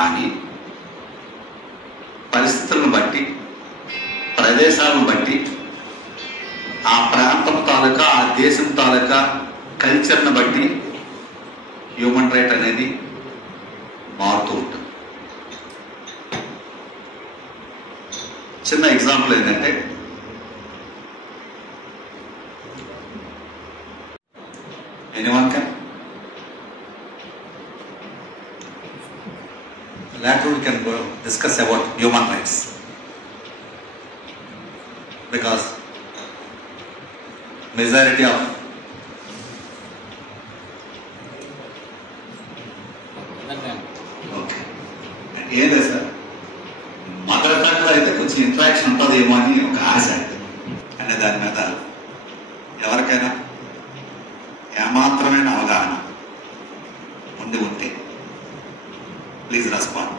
కానీ పరిస్థితులను బట్టి, ప్రదేశాలను బట్టి, ఆ ప్రాంతం తాలూకా, ఆ దేశం తాలూకా కల్చర్ని బట్టి హ్యూమన్ రైట్ అనేది మారుతూ ఉంటుంది. చిన్న ఎగ్జాంపుల్ ఏంటంటే, anyone can? Later we can discuss about human rights, because majority of okay ఏదే సార్ మదర్ టంగ్ లో అయితే కొంచెం ఇంట్రాక్షన్ ఉంటుందేమో అని ఒక ఆశ అనే దాని మీద ఎవరికైనా ఏమాత్రమైన అవగాహన ఉండి ఉంటే ప్లీజ్ రెస్పాండ్.